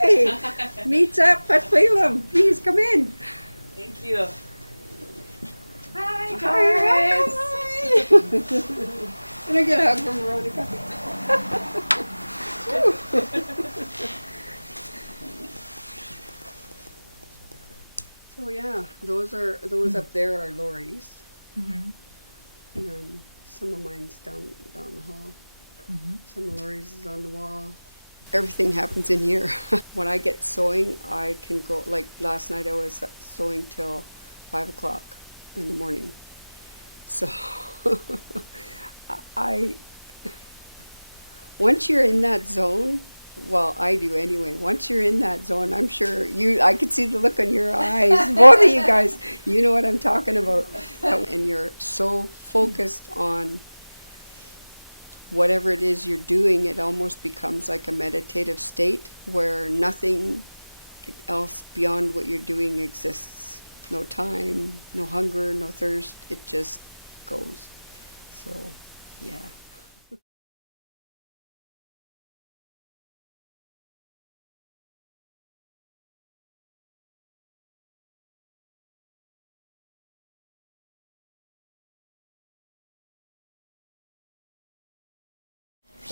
Hey, meets up at Freeman. Please come in. Thank you. Hi, Doris. Hi. Can I get a hug from Veronica? So yeah, those up there are Lori's, and then some of mine's down the hall. Some of Lori's is on the wall. Everything happens in here. When I get sewing, I can go, like last night I was sewing till 5 o'clock in the morning. So once you're in that zone, well, I do anyway, once you're in that zone, I'm sure I could see the look on your eyes, both of you guys, you know what I'm talking about. And you're so focused on whatever it is you're doing, it almost becomes like a meditative state where nothing else beyond what you're doing exists. No time, no hunger, no thirst, it just goes. So, yeah.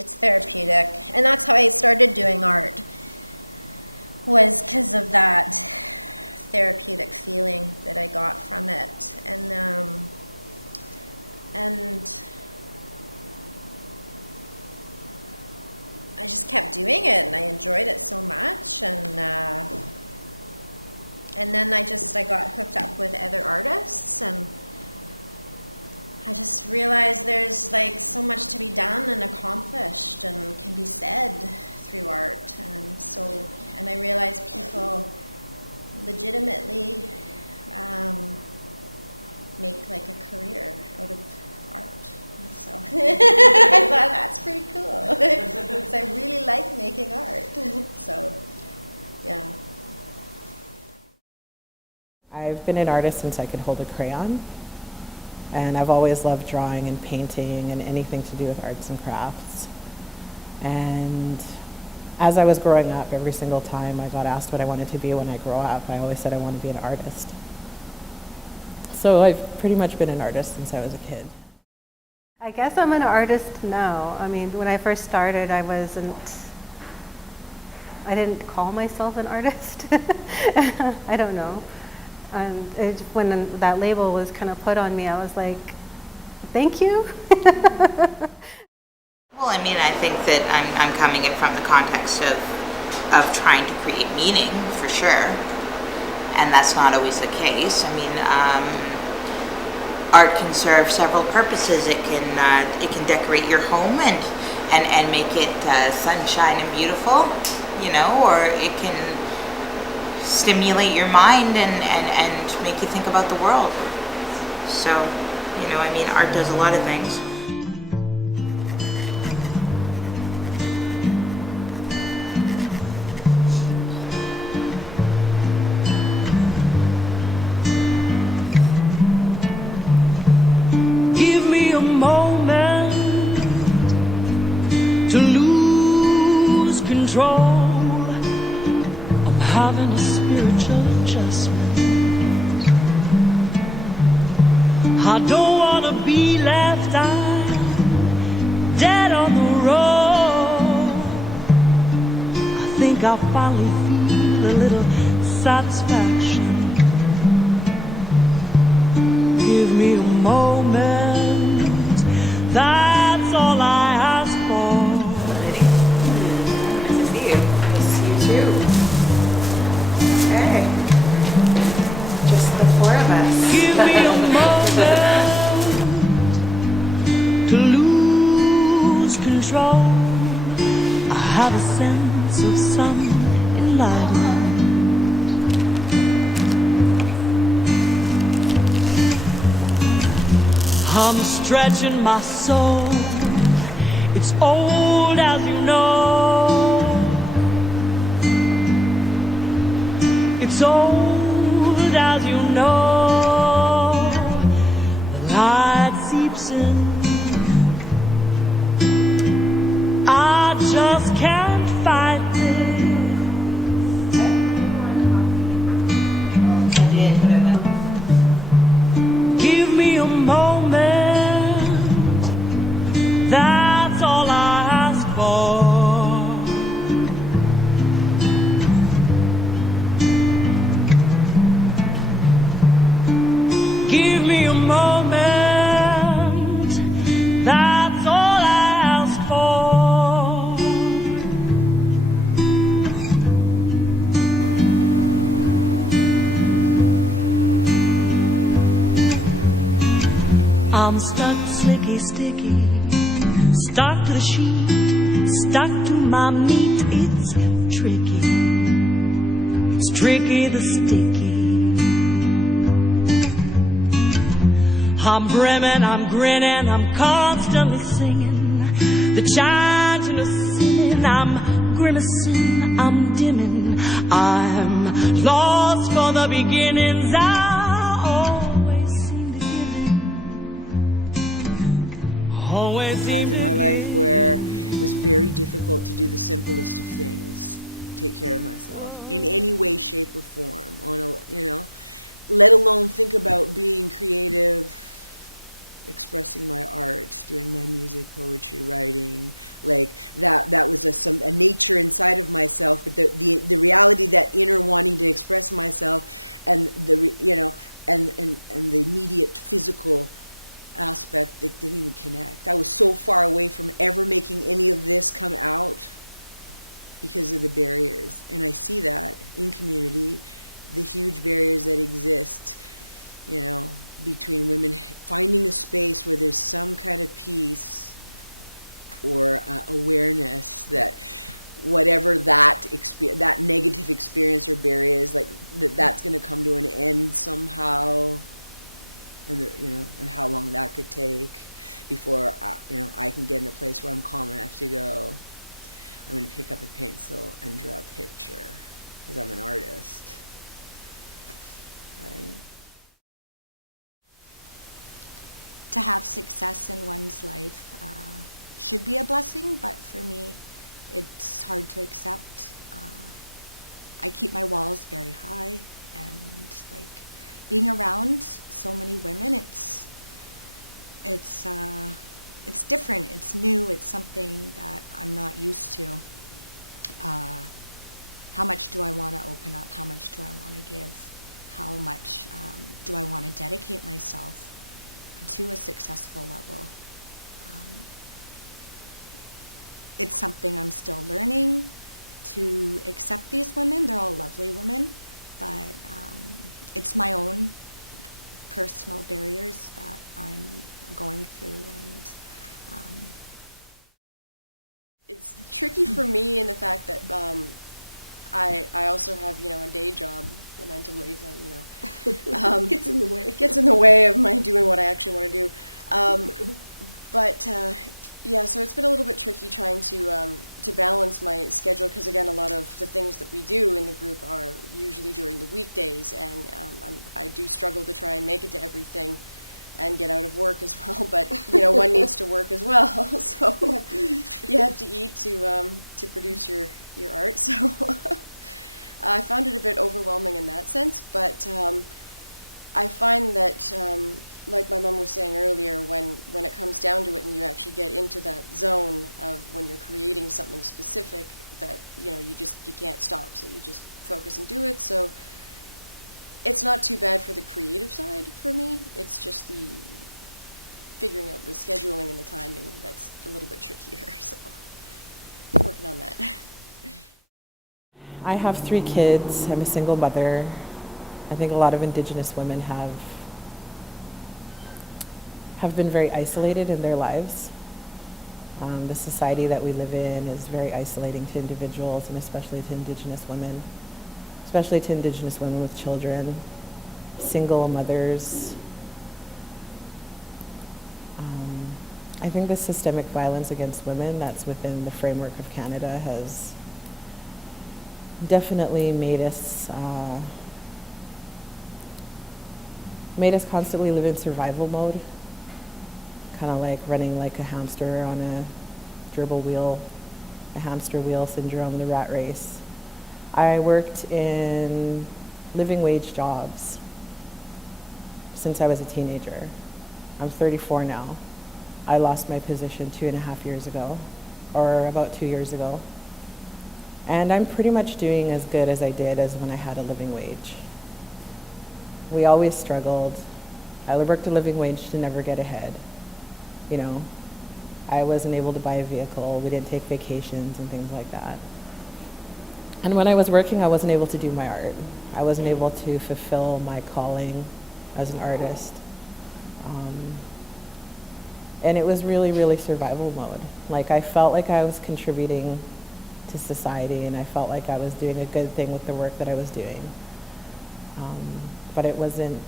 It's therapeutic, and that's how I started doing art, was because of that therapeutic feeling that I got from it. And I just kept doing it, and I enjoyed it so much. And then I got hooked up with other artists, and I just realized there's like so much to be done and accomplished and can be said through art. And I realized people legitimately make like a career out of art. So I thought that's pretty cool, because I really like making art. So, yeah. I've been an artist since I could hold a crayon. And I've always loved drawing and painting and anything to do with arts and crafts. And as I was growing up, every single time I got asked what I wanted to be when I grow up, I always said I want to be an artist. So I've pretty much been an artist since I was a kid. I guess I'm an artist now. I mean, when I first started, I didn't call myself an artist. I don't know. And when that label was kind of put on me, I was like, thank you. Well, I mean, I think that I'm coming in from the context of trying to create meaning, for sure. And that's not always the case. I mean, art can serve several purposes. It can decorate your home and make it sunshine and beautiful. you know, or it can stimulate your mind and make you think about the world. So, you know, I mean, art does a lot of things. Give me a moment to lose control. I'm having a spiritual adjustment. I don't want to be left out dead on the road. I think I'll finally feel a little satisfaction. Give me a moment, that's all I ask for. Nice to see you. Nice to see you too. Okay. Just the four of us. Give me a moment to lose control. I have a sense of some enlightenment. I'm stretching my soul. It's old as you know. It's old as you know. The light seeps in. I just can't fight it. Give me a moment. That's all I ask for. Give me a moment. That's all I ask for. I'm stuck, slicky, sticky. Stuck to the sheet, stuck to my meat. It's tricky. It's tricky, the sticky. I'm brimming, I'm grinning, I'm constantly singing. The chimes and the singing, I'm grimacing, I'm dimming. I'm lost for the beginnings. I always seem to Difficult times in my life where it was very difficult to do the simplest of things, take care of myself in any way, shape, or form. Let alone think about being creative, expressing my art, doing my music, poetry, writing. Like that was a nature inside of myself, but the reality, that inner wanting to express myself, and the immediate physical aspect, they didn't even connect. I was so far away from ever making any of this come out because of the barriers. And I see that in community, the huge barriers that exist, between women finding a space where there's some kind of peace or awareness that whatever that negative experience or barrier is, like that's going to come to an end somehow. And and how long that could take before I can get in a place where I'm calm enough to go, I'm going to pick up a pencil and draw a picture because I'm an artist, right? To have success in one's life should be a blessing, but for me, it's hard to accept. I keep my walls very high, and being around so many women, it's different, it's new, it's something that I'm not used to. How much do I want to open up? How much do I want to give? How much do I want to dedicate myself to a successful level? It's something I'm still learning to accept these women. They're all lovely women, but it's my own personal barriers that I'm going through, and it's tricky for me in the fact that I also have, you know, a day job, lamentably, that, you know, Gets in the way. gets in the way of my doing what I actually want to do. Yeah, so it's been a little bit tricky trying to balance my schedule, because again, a lot of the things that we do in the group are usually during the weekdays, and I do struggle to try and make it to everything and get out of work as well. But you know, one needs to work as well, so you have to eat to produce your art. So I found it a bit overwhelming in that sense, but I find that. Like my mom was saying earlier, when it comes down to it and you actually get into that zone of when you're creating something specific, that, you know, you can't stop, so you just focus and do it. So it's not too bad for the creative side for me. It's just the figuring out the scheduling and the timing that's a little bit trickier, so I'm working on that. I have 3 kids. I'm a single mother. I think a lot of Indigenous women have been very isolated in their lives. The society that we live in is very isolating to individuals, and especially to Indigenous women with children, single mothers. I think the systemic violence against women that's within the framework of Canada has definitely made us constantly live in survival mode. Kind of like running like a hamster on a gerbil wheel, a hamster wheel syndrome, the rat race. I worked in living wage jobs since I was a teenager. I'm 34 now. I lost my position 2.5 years ago, or about 2 years ago. And I'm pretty much doing as good as I did as when I had a living wage. We always struggled. I worked a living wage to never get ahead. You know, I wasn't able to buy a vehicle. We didn't take vacations and things like that. And when I was working, I wasn't able to do my art. I wasn't able to fulfill my calling as an artist. And it was really, really survival mode. Like, I felt like I was contributing to society, and I felt like I was doing a good thing with the work that I was doing. But it wasn't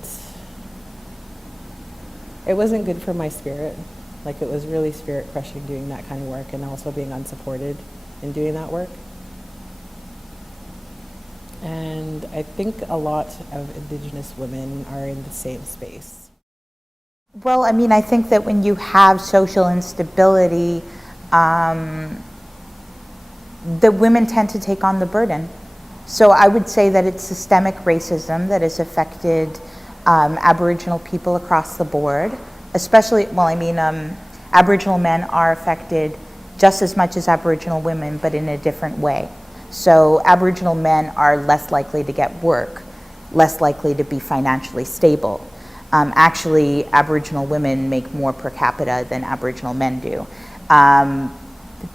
good for my spirit. Like, it was really spirit crushing doing that kind of work, and also being unsupported in doing that work. And I think a lot of Indigenous women are in the same space. Well, I mean, I think that when you have social instability, the women tend to take on the burden. So I would say that it's systemic racism that has affected Aboriginal people across the board. Especially, Aboriginal men are affected just as much as Aboriginal women, but in a different way. So Aboriginal men are less likely to get work, less likely to be financially stable. Actually, Aboriginal women make more per capita than Aboriginal men do.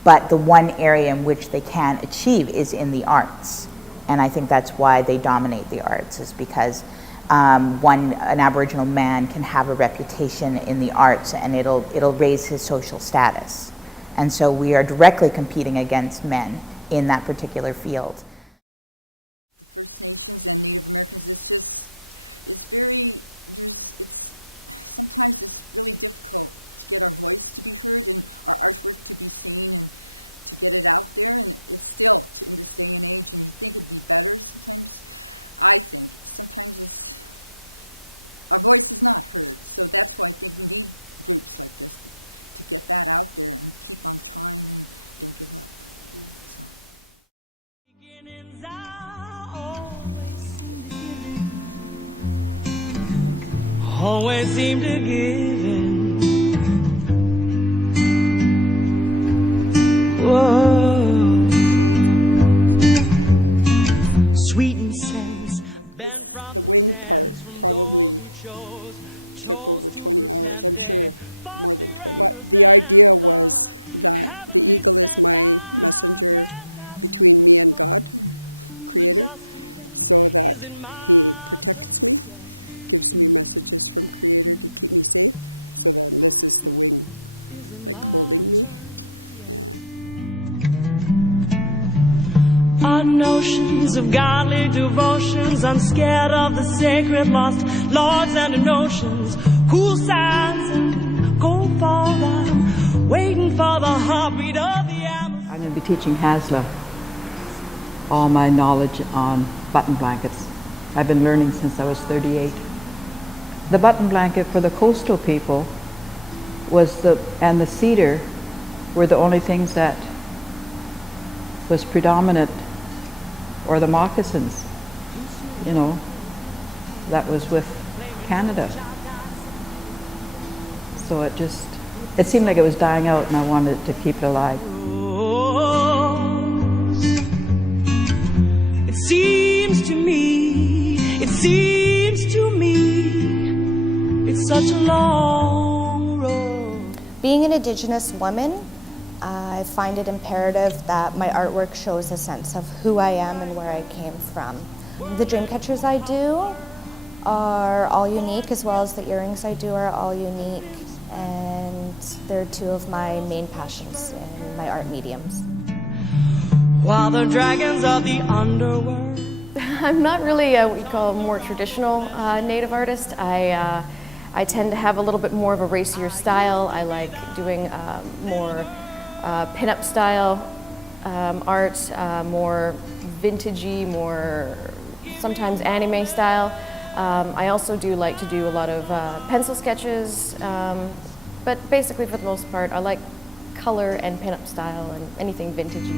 But the one area in which they can achieve is in the arts. And I think that's why they dominate the arts, is because an Aboriginal man can have a reputation in the arts, and it'll raise his social status. And so we are directly competing against men in that particular field. The First Nations and Native Americans, sometimes it's really difficult to get our voice to be heard and our artwork to be seen and to get it out there, and it's still in this day and age, and you think it'd be better sometimes. I think sometimes our voice is not heard, so that's why I think we need groups like this to get that out there and keep on trying and don't give up. So. Always seem to give in. Whoa. Sweet and sour. The wing part probably took over 20 hours. I'm sure more than 20. But the idea was that the eagle is my messenger between me and God, Creator, so that he protects me, gives me messages from Creator to keep me safe. So then this is the wing, like holding me. Yeah. Our notions of godly devotions, I'm scared of the sacred, lost lords and the notions, cool signs and cold fall bottom, waiting for the heartbeat of the Amazon. I'm going to be teaching Haisla all my knowledge on button blankets. I've been learning since I was 38. The button blanket for the coastal people and the cedar were the only things that was predominant, or the moccasins, that was with Canada. So it seemed like it was dying out, and I wanted to keep it alive. It seems to me, it's such a long road. Being an Indigenous woman, I find it imperative that my artwork shows a sense of who I am and where I came from. The dream catchers I do are all unique, as well as the earrings I do are all unique, and they're two of my main passions in my art mediums. While the dragons of the underworld. I'm not really what you call a more traditional Native artist. I tend to have a little bit more of a racier style. I like doing more pin-up style art, more vintagey, more sometimes anime style. I also do like to do a lot of pencil sketches, but basically for the most part I like color and pin-up style and anything vintagey.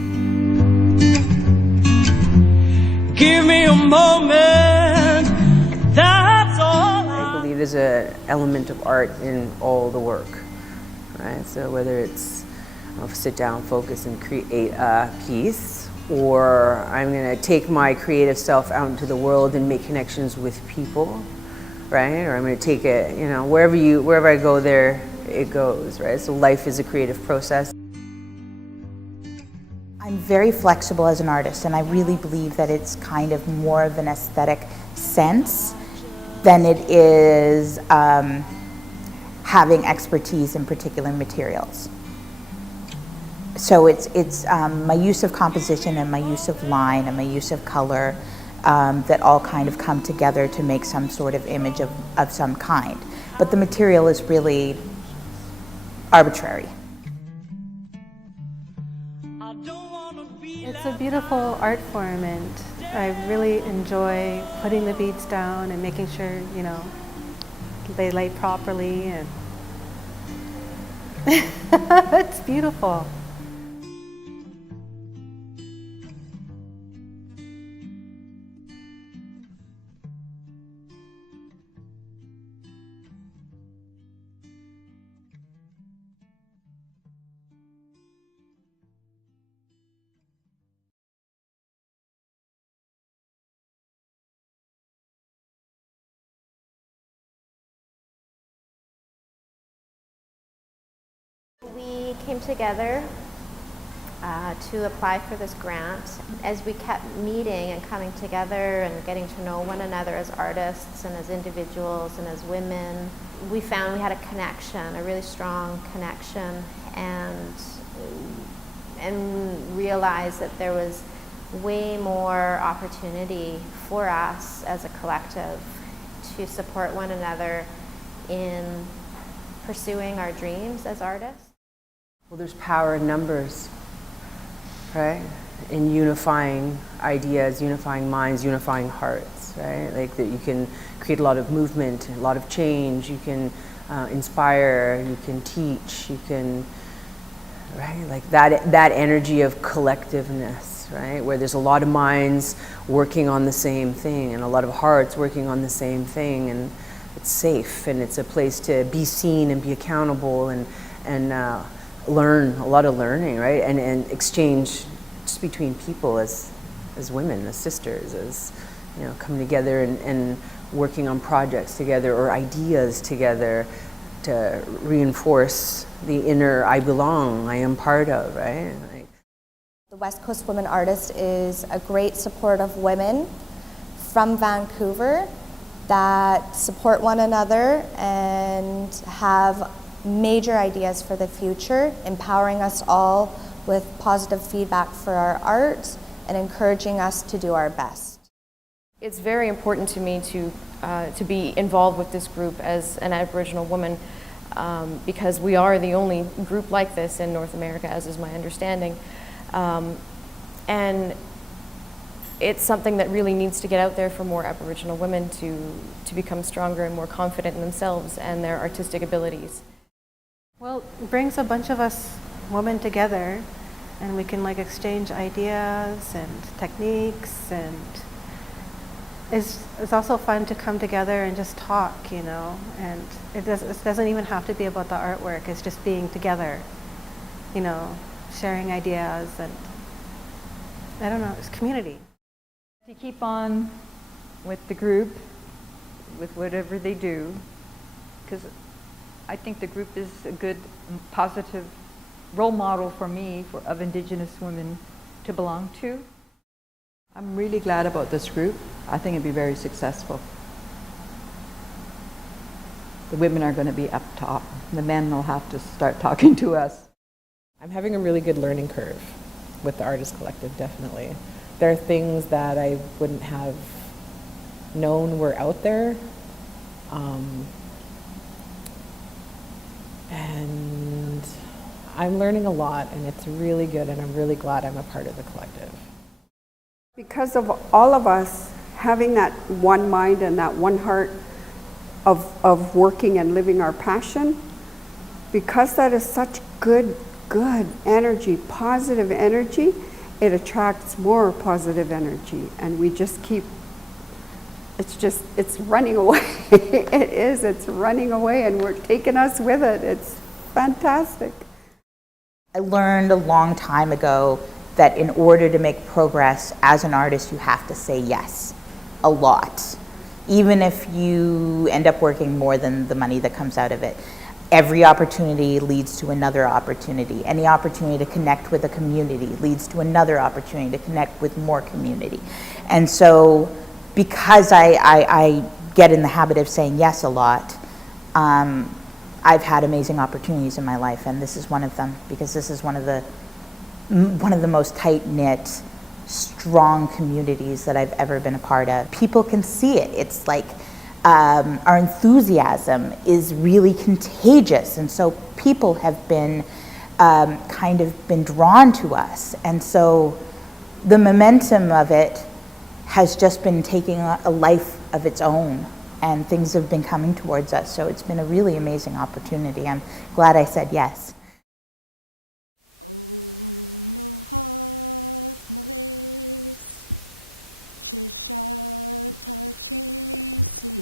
Give me a moment, that's all I believe there's an element of art in all the work, right? So whether it's sit down, focus, and create a piece, or I'm going to take my creative self out into the world and make connections with people, right? Or I'm going to take it, wherever I go, there it goes, right? So life is a creative process. I'm very flexible as an artist, and I really believe that it's kind of more of an aesthetic sense than it is having expertise in particular materials. So it's my use of composition and my use of line and my use of color that all kind of come together to make some sort of image of some kind. But the material is really arbitrary. It's a beautiful art form, and I really enjoy putting the beads down and making sure, they lay properly, and it's beautiful. We came together to apply for this grant. As we kept meeting and coming together and getting to know one another as artists and as individuals and as women, we found we had a connection, a really strong connection, and realized that there was way more opportunity for us as a collective to support one another in pursuing our dreams as artists. Well, there's power in numbers, right? In unifying ideas, unifying minds, unifying hearts, right? Like that you can create a lot of movement, a lot of change, you can inspire, you can teach, you can, right? Like that energy of collectiveness, right? Where there's a lot of minds working on the same thing and a lot of hearts working on the same thing, and it's safe and it's a place to be seen and be accountable and learn, a lot of learning, right? And exchange just between people as women, as sisters, as coming together and working on projects together or ideas together to reinforce the inner I belong, I am part of, right? The West Coast Women Artists is a great support of women from Vancouver that support one another and have major ideas for the future, empowering us all with positive feedback for our art and encouraging us to do our best. It's very important to me to be involved with this group as an Aboriginal woman, because we are the only group like this in North America, as is my understanding. And it's something that really needs to get out there for more Aboriginal women to become stronger and more confident in themselves and their artistic abilities. Well, it brings a bunch of us women together, and we can like exchange ideas and techniques, and it's also fun to come together and just talk, you know, and it doesn't even have to be about the artwork. It's just being together, you know, sharing ideas, and I don't know, it's community. To keep on with the group, with whatever they do, because I think the group is a good, positive role model for me of Indigenous women to belong to. I'm really glad about this group. I think it'd be very successful. The women are going to be up top. The men will have to start talking to us. I'm having a really good learning curve with the Artist Collective, definitely. There are things that I wouldn't have known were out there. And I'm learning a lot, and it's really good, and I'm really glad I'm a part of the collective. Because of all of us having that one mind and that one heart of working and living our passion, because that is such good energy, positive energy, it attracts more positive energy, and we just keep, it's running away. It's running away, and we're taking us with it. It's fantastic. I learned a long time ago that in order to make progress as an artist, you have to say yes a lot, even if you end up working more than the money that comes out of it. Every opportunity leads to another opportunity. Any opportunity to connect with a community leads to another opportunity to connect with more community. And so because I get in the habit of saying yes a lot, I've had amazing opportunities in my life, and this is one of them, because this is one of the most tight-knit, strong communities that I've ever been a part of. People can see it. It's like our enthusiasm is really contagious, and so people have been kind of been drawn to us, and so the momentum of it has just been taking a life of its own, and things have been coming towards us, so it's been a really amazing opportunity. I'm glad I said yes. Oh no hath malaise Chishata chasiam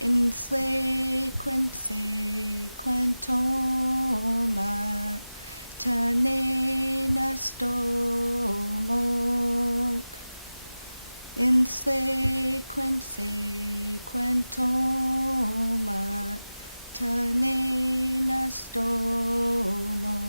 in slay quince quentoma tanena stomok in slay quince quentoma tanena stomok.